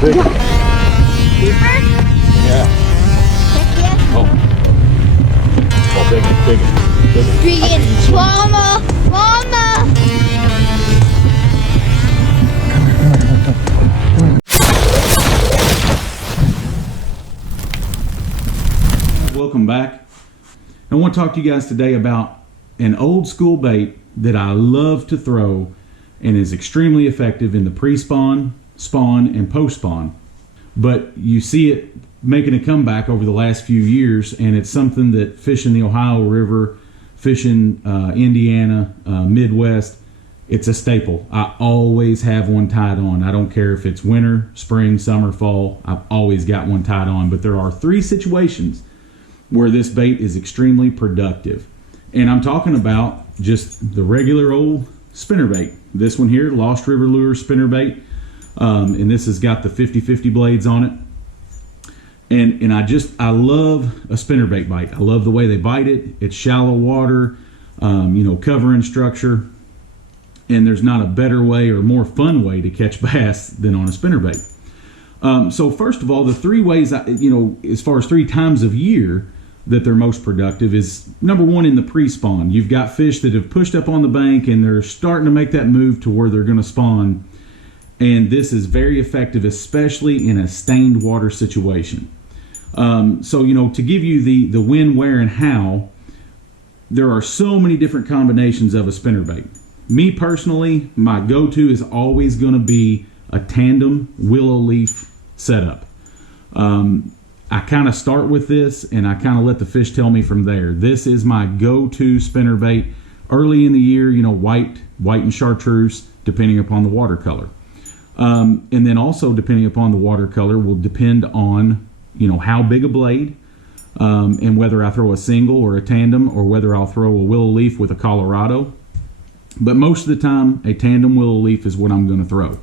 Big. Keeper? Yeah. Heck yeah. Oh. Oh, big, big. Big. Mama. Mama. Welcome back. I want to talk to you guys today about an old school bait that I love to throw and is extremely effective in the pre-spawn, spawn, and post-spawn. But you see it making a comeback over the last few years, and it's something that fishing the Ohio River, fishing Indiana, Midwest, it's a staple. I always have one tied on. I don't care if it's winter, spring, summer, fall, I've always got one tied on. But there are 3 situations where this bait is extremely productive. And I'm talking about just the regular old spinnerbait. This one here, Lost River Lure spinnerbait. And this has got the 50-50 blades on it. And I love a spinnerbait bite. I love the way they bite it. It's shallow water, covering structure. And there's not a better way or more fun way to catch bass than on a spinnerbait. So first of all, the 3 ways, as far as 3 times of year that they're most productive is, number 1, in the pre-spawn. You've got fish that have pushed up on the bank and they're starting to make that move to where they're going to spawn. And this is very effective, especially in a stained water situation. To give you the when, where, and how, there are so many different combinations of a spinnerbait. Me personally, my go-to is always going to be a tandem willow leaf setup. I kind of start with this and I kind of let the fish tell me from there. This is my go-to spinnerbait early in the year, white and chartreuse, depending upon the watercolor. And then also depending upon the watercolor will depend on, how big a blade, and whether I throw a single or a tandem, or whether I'll throw a willow leaf with a Colorado. But most of the time, a tandem willow leaf is what I'm going to throw.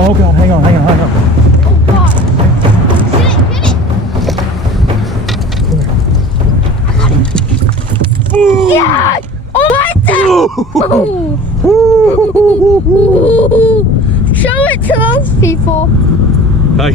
Oh God, hang on. Oh God. Get it. I got it. Ooh. Yeah. Oh, what the? Show it to those people. Hey,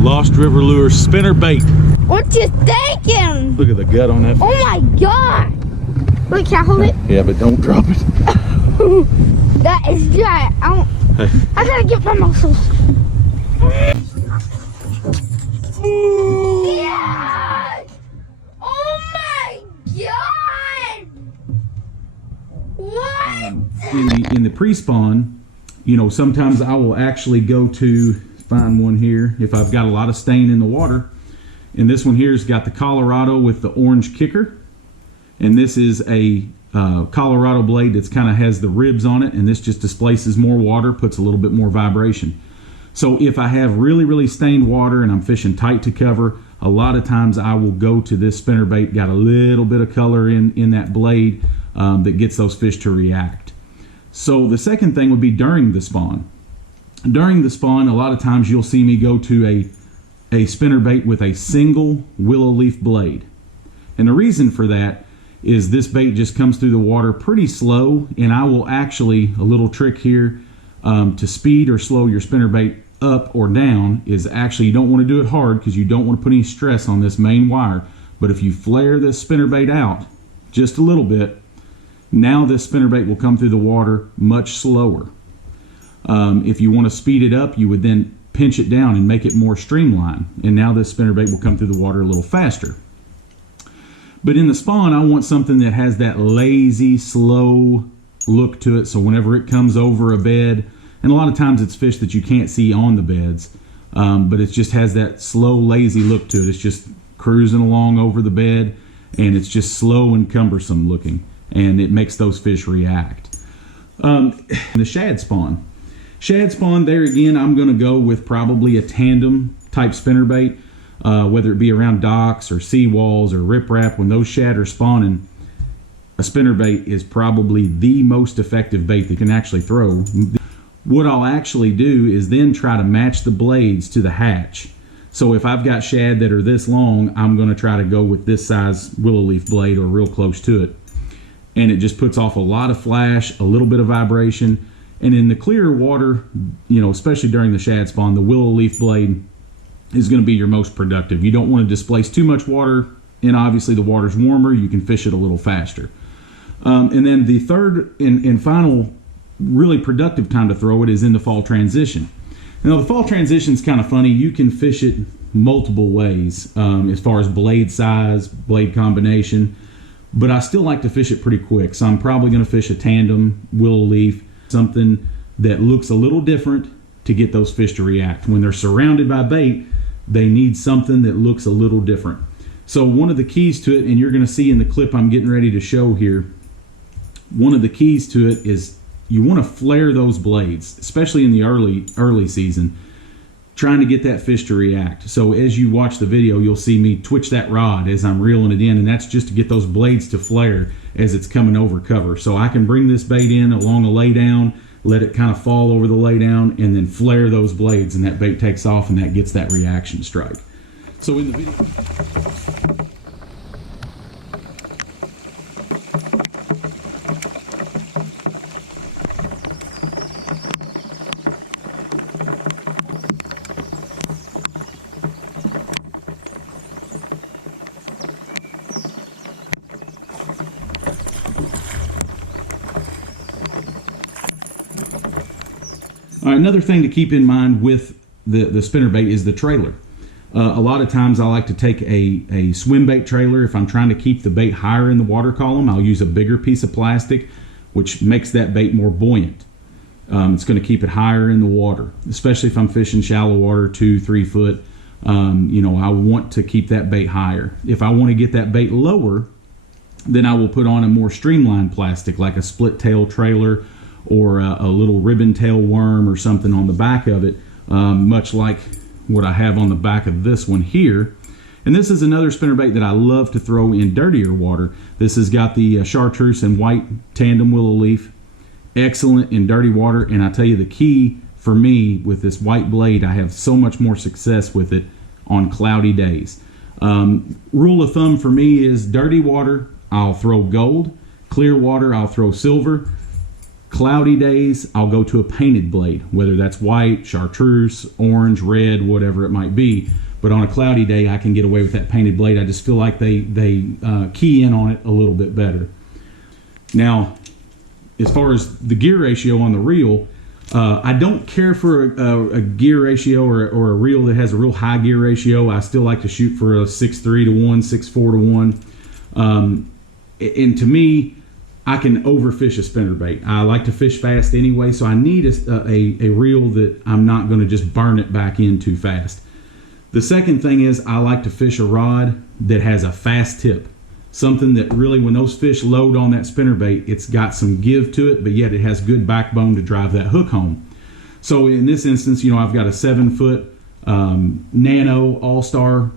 Lost River Lure spinnerbait. What you thinking? Look at the gut on that fish. Oh my God. Wait, can I hold it? Yeah, but don't drop it. That is giant. Hey. I gotta get my muscles. Yeah! Oh my God! What? In the pre-spawn, sometimes I will actually go to find one here if I've got a lot of stain in the water. And this one here's got the Colorado with the orange kicker. And this is a Colorado blade that's kind of has the ribs on it, and this just displaces more water, puts a little bit more vibration. So if I have really stained water and I'm fishing tight to cover, a lot of times I will go to this spinnerbait, got a little bit of color in that blade that gets those fish to react. So the second thing would be during the spawn. During the spawn, a lot of times you'll see me go to a spinnerbait with a single willow leaf blade. And the reason for that is this bait just comes through the water pretty slow, and I will actually, a little trick here, to speed or slow your spinnerbait up or down is actually, you don't want to do it hard because you don't want to put any stress on this main wire. But if you flare this spinnerbait out just a little bit, now this spinnerbait will come through the water much slower. If you want to speed it up, you would then pinch it down and make it more streamlined. And now this spinnerbait will come through the water a little faster. But in the spawn, I want something that has that lazy, slow look to it. So whenever it comes over a bed, and a lot of times it's fish that you can't see on the beds, but it just has that slow, lazy look to it. It's just cruising along over the bed, and it's just slow and cumbersome looking, and it makes those fish react. The shad spawn. Shad spawn, there again, I'm going to go with probably a tandem type spinnerbait, whether it be around docks or seawalls or riprap. When those shad are spawning, a spinnerbait is probably the most effective bait that you can actually throw. What I'll actually do is then try to match the blades to the hatch. So if I've got shad that are this long, I'm going to try to go with this size willow leaf blade or real close to it. And it just puts off a lot of flash, a little bit of vibration. And in the clear water, you know, especially during the shad spawn, the willow leaf blade is going to be your most productive. You don't want to displace too much water, and obviously the water's warmer, you can fish it a little faster. And then the third and final really productive time to throw it is in the fall transition. Now the fall transition is kind of funny. You can fish it multiple ways as far as blade size, blade combination, but I still like to fish it pretty quick. So I'm probably going to fish a tandem willow leaf, something that looks a little different to get those fish to react. When they're surrounded by bait, they need something that looks a little different. So one of the keys to it, and you're going to see in the clip I'm getting ready to show here, one of the keys to it is you want to flare those blades, especially in the early season, trying to get that fish to react. So as you watch the video, you'll see me twitch that rod as I'm reeling it in, and that's just to get those blades to flare as it's coming over cover. So I can bring this bait in along a laydown, let it kind of fall over the laydown, and then flare those blades, and that bait takes off, and that gets that reaction strike. So in the video... All right, another thing to keep in mind with the spinnerbait is the trailer. A lot of times I like to take a swim bait trailer. If I'm trying to keep the bait higher in the water column, I'll use a bigger piece of plastic, which makes that bait more buoyant. It's going to keep it higher in the water, especially if I'm fishing shallow water, 2-3 foot. You know, I want to keep that bait higher. If I want to get that bait lower, then I will put on a more streamlined plastic, like a split tail trailer or a little ribbon tail worm or something on the back of it, much like what I have on the back of this one here. And this is another spinnerbait that I love to throw in dirtier water. This has got the chartreuse and white tandem willow leaf. Excellent in dirty water, and I tell you the key for me with this white blade, I have so much more success with it on cloudy days. Rule of thumb for me is dirty water, I'll throw gold. Clear water, I'll throw silver. Cloudy days, I'll go to a painted blade, whether that's white, chartreuse, orange, red, whatever it might be. But on a cloudy day, I can get away with that painted blade. I just feel like they key in on it a little bit better. Now, as far as the gear ratio on the reel, I don't care for a gear ratio or a reel that has a real high gear ratio. I still like to shoot for a 6.3 to 1, 6.4 to 1. And to me, I can overfish a spinnerbait. I like to fish fast anyway, so I need a reel that I'm not going to just burn it back in too fast. The second thing is I like to fish a rod that has a fast tip. Something that really, when those fish load on that spinnerbait, it's got some give to it, but yet it has good backbone to drive that hook home. So in this instance, you know, I've got a 7-foot Nano All-Star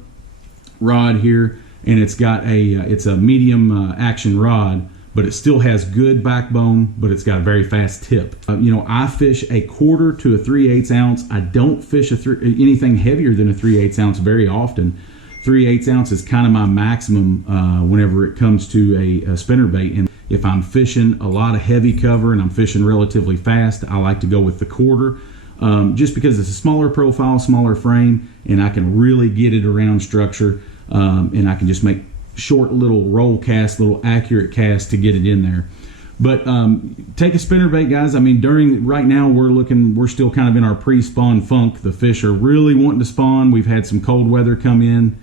rod here, and it's got it's a medium action rod, but it still has good backbone, but it's got a very fast tip. You know, I fish a 1/4 to a 3/8 ounce. I don't fish anything heavier than a 3/8 ounce very often. 3/8 ounce is kind of my maximum whenever it comes to a spinnerbait. And if I'm fishing a lot of heavy cover and I'm fishing relatively fast, I like to go with the 1/4, just because it's a smaller profile, smaller frame, and I can really get it around structure, and I can just make short little roll cast, little accurate cast to get it in there. But take a spinnerbait, guys. I mean, right now we're still kind of in our pre-spawn funk. The fish are really wanting to spawn. We've had some cold weather come in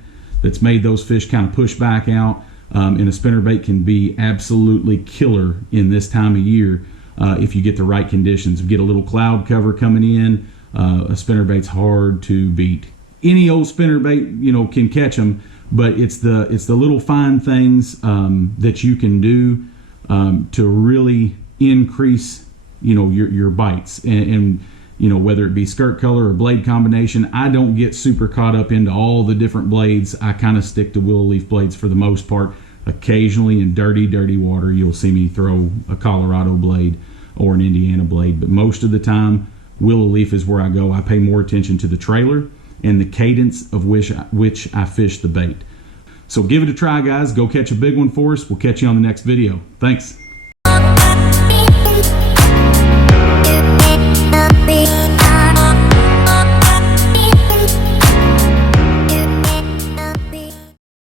that's made those fish kind of push back out. And a spinnerbait can be absolutely killer in this time of year if you get the right conditions. Get a little cloud cover coming in, A spinnerbait's hard to beat. Any old spinnerbait, you know, can catch them, but it's the little fine things that you can do to really increase, you know, your bites, and you know, whether it be skirt color or blade combination. I don't get super caught up into all the different blades. I kind of stick to willow leaf blades for the most part. Occasionally in dirty water you'll see me throw a Colorado blade or an Indiana blade, but most of the time willow leaf is where I go. I pay more attention to the trailer and the cadence of which I fish the bait. So give it a try, guys. Go catch a big one for us. We'll catch you on the next video. Thanks.